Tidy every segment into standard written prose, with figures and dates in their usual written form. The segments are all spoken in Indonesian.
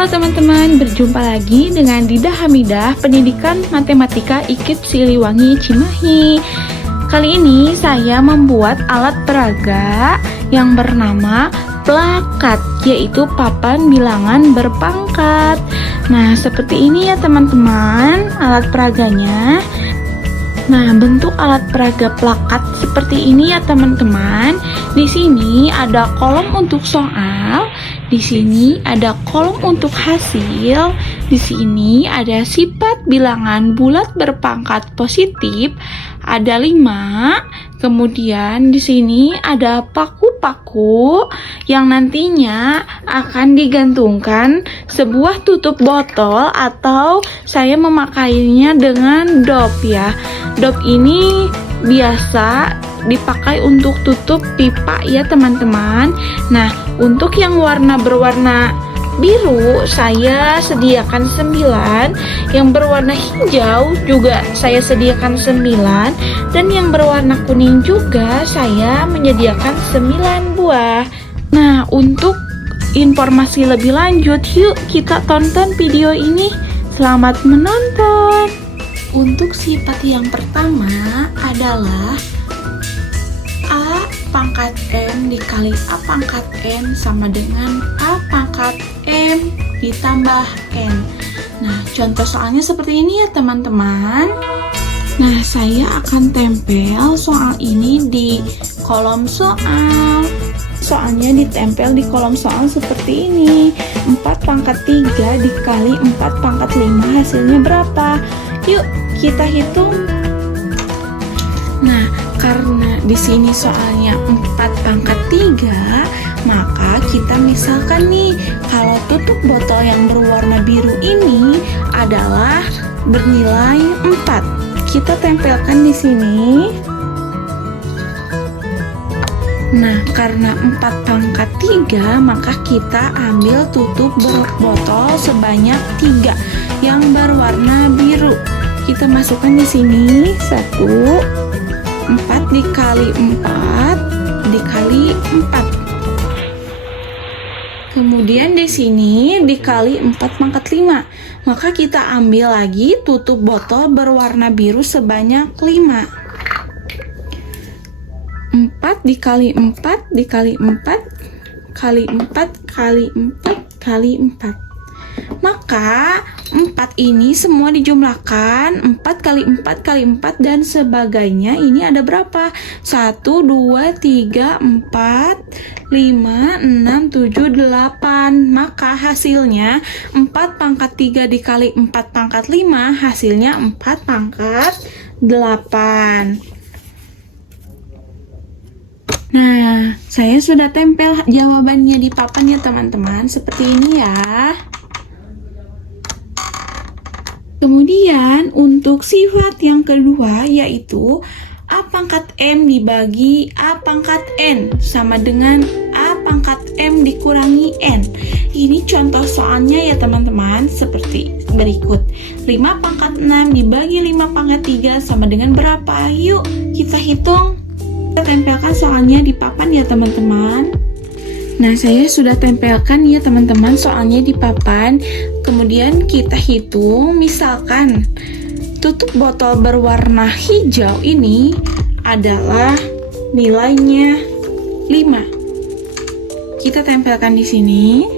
Halo teman-teman, berjumpa lagi dengan Dida Hamidah, Pendidikan Matematika IKIP Siliwangi Cimahi. Kali ini saya membuat alat peraga yang bernama plakat, yaitu papan bilangan berpangkat. Nah, seperti ini ya teman-teman alat peraganya. Nah, bentuk alat peraga plakat seperti ini ya teman-teman. Di sini ada kolom untuk soal, di sini ada kolom untuk hasil, di sini ada sifat bilangan bulat berpangkat positif, ada 5. Kemudian di sini ada paku-paku yang nantinya akan digantungkan sebuah tutup botol atau saya memakainya dengan dop ya. Dop ini biasa dipakai untuk tutup pipa ya teman-teman. Nah, untuk yang berwarna biru saya sediakan 9, yang berwarna hijau juga saya sediakan 9, dan yang berwarna kuning juga saya menyediakan 9 buah. Nah, untuk informasi lebih lanjut, yuk kita tonton video ini. Selamat menonton. Untuk sifat yang pertama adalah A pangkat M dikali A pangkat N sama dengan A pangkat M ditambah N. Nah, contoh soalnya seperti ini ya teman-teman. Nah, saya akan tempel soal ini di kolom soal. Soalnya ditempel di kolom soal seperti ini. 4 pangkat 3 dikali 4 pangkat 5 hasilnya berapa? Yuk kita hitung. Nah, karena di sini soalnya 4 pangkat 3, maka kita misalkan nih, kalau tutup botol yang berwarna biru ini adalah bernilai 4. Kita tempelkan di sini. Nah, karena 4 pangkat 3, maka kita ambil tutup botol sebanyak 3 yang berwarna biru. Kita masukkan di sini 1, 4 dikali 4 dikali 4. Kemudian di sini dikali 4 pangkat 5. Maka kita ambil lagi tutup botol berwarna biru sebanyak 5. 4 dikali 4 dikali 4 kali 4 kali 4 kali 4. Maka 4 ini semua dijumlahkan, 4 kali 4 kali 4 dan sebagainya. Ini ada berapa? 1, 2, 3, 4, 5, 6, 7, 8. Maka hasilnya 4 pangkat 3 dikali 4 pangkat 5, hasilnya 4 pangkat 8. Nah, saya sudah tempel jawabannya di papan ya teman-teman, seperti ini ya. Kemudian untuk sifat yang kedua yaitu A pangkat M dibagi A pangkat N sama dengan A pangkat M dikurangi N. Ini contoh soalnya ya teman-teman, seperti berikut. 5 pangkat 6 dibagi 5 pangkat 3 sama dengan berapa? Yuk kita hitung. Kita tempelkan soalnya di papan ya teman-teman. Nah, saya sudah tempelkan ya teman-teman soalnya di papan. Kemudian kita hitung, misalkan tutup botol berwarna hijau ini adalah nilainya 5. Kita tempelkan di sini.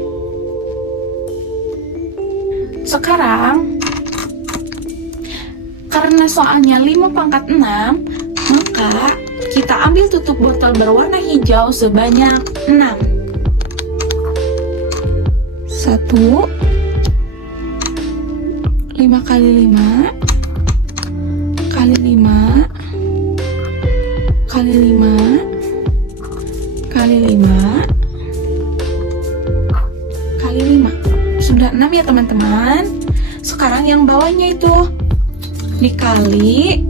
Sekarang karena soalnya 5 pangkat 6, maka kita ambil tutup botol berwarna hijau sebanyak 6. 1, 5 kali 5 kali 5 kali 5 kali 5 kali 5. Sudah 6 ya teman-teman. Sekarang yang bawahnya itu dikali.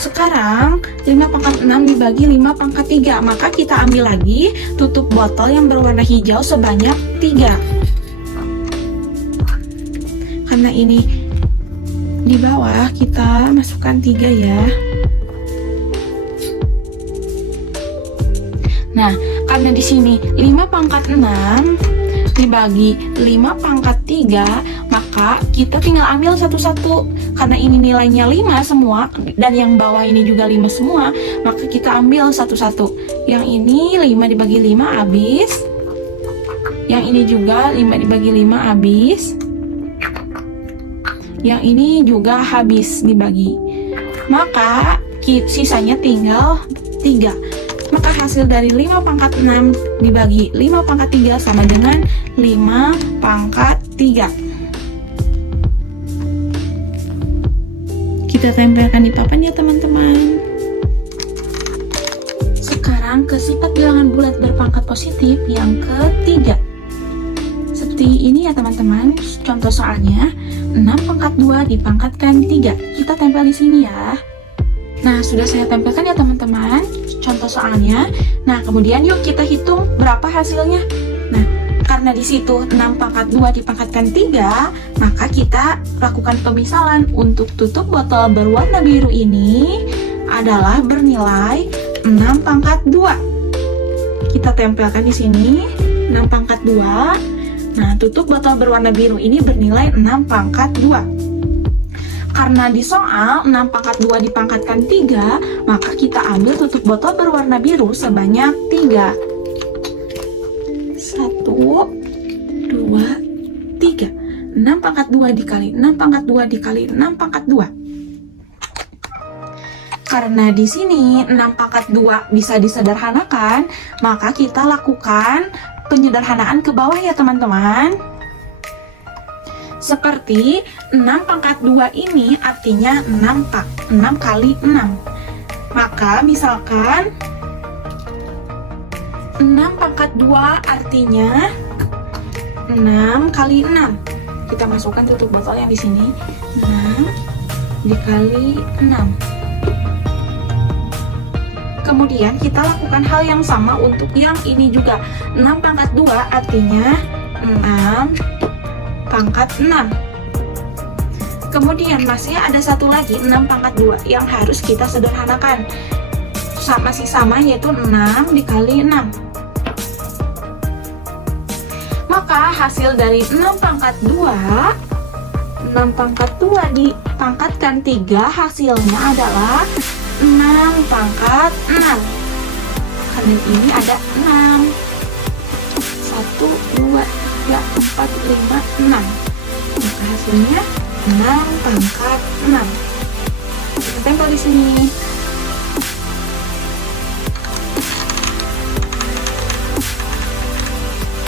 Sekarang 5 pangkat 6 dibagi 5 pangkat 3, maka kita ambil lagi tutup botol yang berwarna hijau sebanyak 3. Karena ini di bawah, kita masukkan 3 ya. Nah, karena di sini 5 pangkat 6 dibagi 5 pangkat 3, maka kita tinggal ambil satu-satu. Karena ini nilainya 5 semua, dan yang bawah ini juga 5 semua, maka kita ambil satu-satu. Yang ini 5 dibagi 5 habis. Yang ini juga 5 dibagi 5 habis. Yang ini juga habis dibagi. Maka sisanya tinggal 3. Maka hasil dari 5 pangkat 6 dibagi 5 pangkat 3 sama dengan 5 pangkat 3. Kita tempelkan di papan ya teman-teman. Sekarang ke sifat bilangan bulat berpangkat positif yang ketiga. Seperti ini ya teman-teman, contoh soalnya 6 pangkat 2 dipangkatkan 3. Kita tempel di sini ya. Nah, sudah saya tempelkan ya teman-teman contoh soalnya. Nah, kemudian yuk kita hitung berapa hasilnya. Nah, karena di situ 6 pangkat 2 dipangkatkan 3, maka kita lakukan pemisalan. Untuk tutup botol berwarna biru ini adalah bernilai 6 pangkat 2. Kita tempelkan di sini 6 pangkat 2. Nah, tutup botol berwarna biru ini bernilai 6 pangkat 2. Karena di soal 6 pangkat 2 dipangkatkan 3, maka kita ambil tutup botol berwarna biru sebanyak 3. 1, 2, 3. 6 pangkat 2 dikali 6 pangkat 2 dikali 6 pangkat 2. Karena di sini 6 pangkat 2 bisa disederhanakan, maka kita lakukan penyederhanaan ke bawah ya teman-teman. Seperti 6 pangkat 2 ini artinya 6 kali 6. Maka misalkan 6 pangkat 2 artinya 6 kali 6. Kita masukkan tutup botol yang di sini. 6 dikali 6. Kemudian kita lakukan hal yang sama untuk yang ini juga. 6 pangkat 2 artinya 6 pangkat 6. Kemudian masih ada satu lagi 6 pangkat 2 yang harus kita sederhanakan. Masih sama, yaitu 6 dikali 6. Maka hasil dari 6 pangkat 2 dipangkatkan 3, hasilnya adalah 6 pangkat 6. Karena ini ada 6. 1, 2, 3, 4, 5, 6. Maka hasilnya 6 pangkat 6. Kita tempel di sini.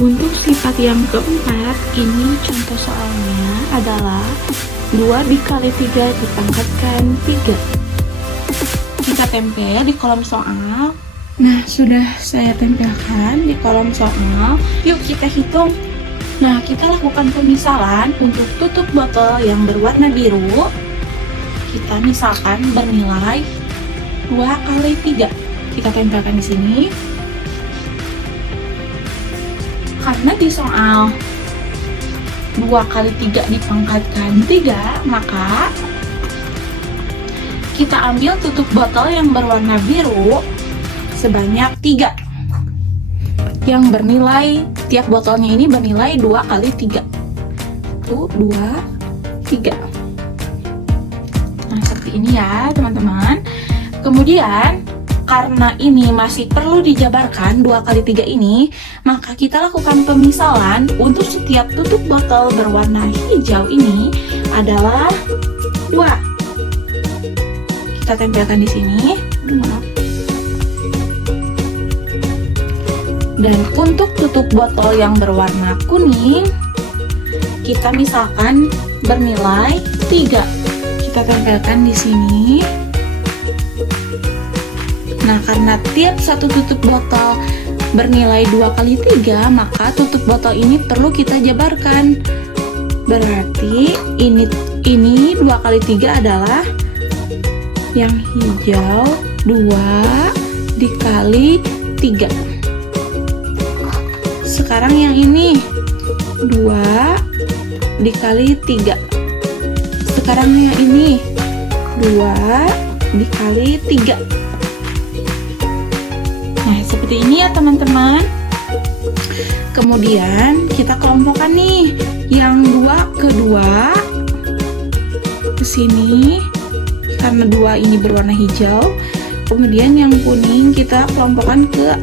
Untuk sifat yang keempat, ini contoh soalnya adalah 2 dikali 3 dipangkatkan 3. Kita tempel di kolom soal. Nah, sudah saya tempelkan di kolom soal. Yuk kita hitung. Nah, kita lakukan pemisalan untuk tutup botol yang berwarna biru. Kita misalkan bernilai 2 kali 3. Kita tempelkan di sini. Karena di soal 2 kali 3 dipangkatkan 3, maka kita ambil tutup botol yang berwarna biru sebanyak 3. Yang bernilai, tiap botolnya ini bernilai 2 kali 3. 1, 2, 3. Nah, seperti ini ya teman-teman. Kemudian karena ini masih perlu dijabarkan 2 kali 3 ini, maka kita lakukan pemisalan untuk setiap tutup botol berwarna hijau ini adalah 2. Kita tempelkan di sini. Dan untuk tutup botol yang berwarna kuning, kita misalkan bernilai 3. Kita tempelkan di sini. Nah, karena tiap satu tutup botol bernilai 2 kali 3, maka tutup botol ini perlu kita jabarkan. Berarti ini 2 kali 3 adalah yang hijau 2 dikali 3. Sekarang yang ini 2 dikali 3. Sekarang yang ini 2 dikali 3. Nah, seperti ini ya teman-teman. Kemudian kita kelompokkan nih, yang 2 ke 2 ke sini karena 2 ini berwarna hijau. Kemudian yang kuning kita kelompokkan ke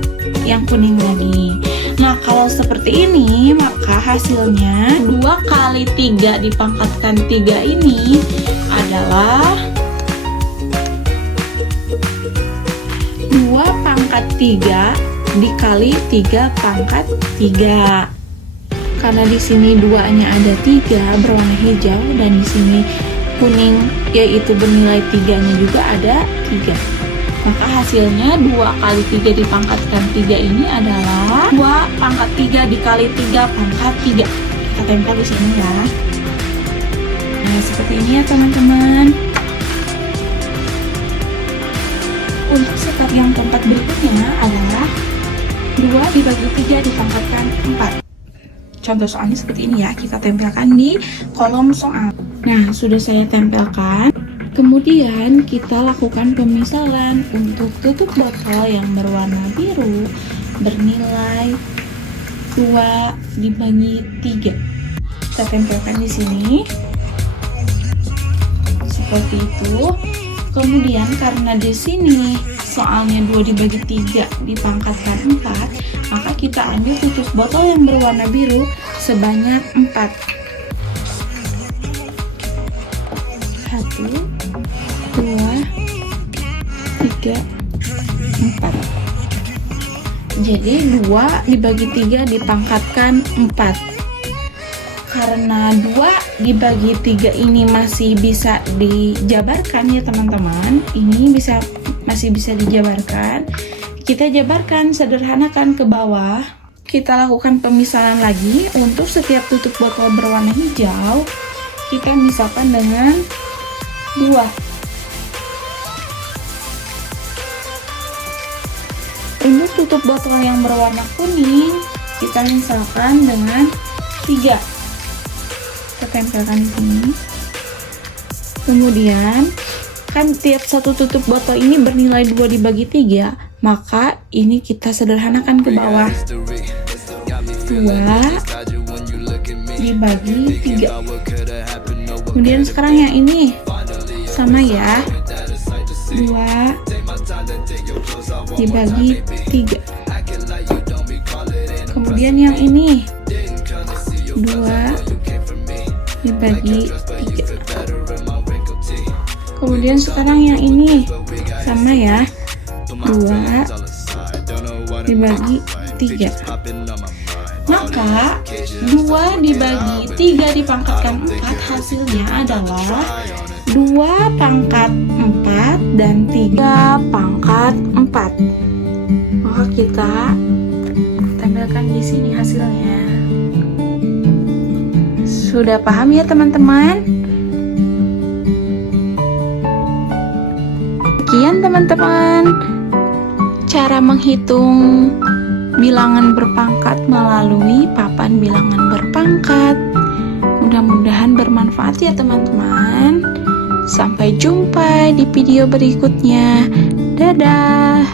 yang kuning lagi. Nah, kalau seperti ini maka hasilnya 2 kali 3 dipangkatkan 3 ini adalah 2 pangkat 3 dikali 3 pangkat 3. Karena di sini 2-nya ada 3 berwarna hijau dan di sini kuning yaitu bernilai 3-nya juga ada 3. Maka hasilnya 2 kali 3 dipangkatkan 3 ini adalah 2 pangkat 3 dikali 3 pangkat 3. Kita tempel di sini ya. Nah, seperti ini ya teman-teman. Untuk step yang keempat berikutnya adalah 2 dibagi 3 dipangkatkan 4. Contoh soalnya seperti ini ya, kita tempelkan di kolom soal. Nah, sudah saya tempelkan. Kemudian kita lakukan pemisalan untuk tutup botol yang berwarna biru bernilai 2 dibagi 3. Kita tempelkan di sini. Seperti itu. Kemudian karena di sini soalnya 2 dibagi 3 dipangkatkan 4, maka kita ambil tutup botol yang berwarna biru sebanyak 4. 1, 2, 3, 4. Jadi 2 dibagi 3 dipangkatkan 4. Karena 2 dibagi 3 ini masih bisa dijabarkan ya teman-teman. Ini masih bisa dijabarkan. Kita jabarkan, sederhanakan ke bawah. Kita lakukan pemisahan lagi. Untuk setiap tutup botol berwarna hijau, kita misalkan dengan 2. Untuk tutup botol yang berwarna kuning, kita misalkan dengan 3. Kita tempelkan di sini. Kemudian, kan tiap satu tutup botol ini bernilai 2 dibagi 3, maka ini kita sederhanakan ke bawah. 2 dibagi 3. Kemudian sekarang yang ini sama ya, 2 dibagi 3. Kemudian yang ini 2 dibagi 3. Kemudian sekarang yang ini sama ya, 2 dibagi 3. Maka 2 dibagi 3 dipangkatkan 4 hasilnya adalah 2 pangkat 4 dan 3 pangkat 4. Maka kita tempelkan di sini hasilnya. Sudah paham ya teman-teman? Sekian teman-teman cara menghitung bilangan berpangkat melalui papan bilangan berpangkat. Mudah-mudahan bermanfaat ya teman-teman. Sampai jumpa di video berikutnya. Dadah.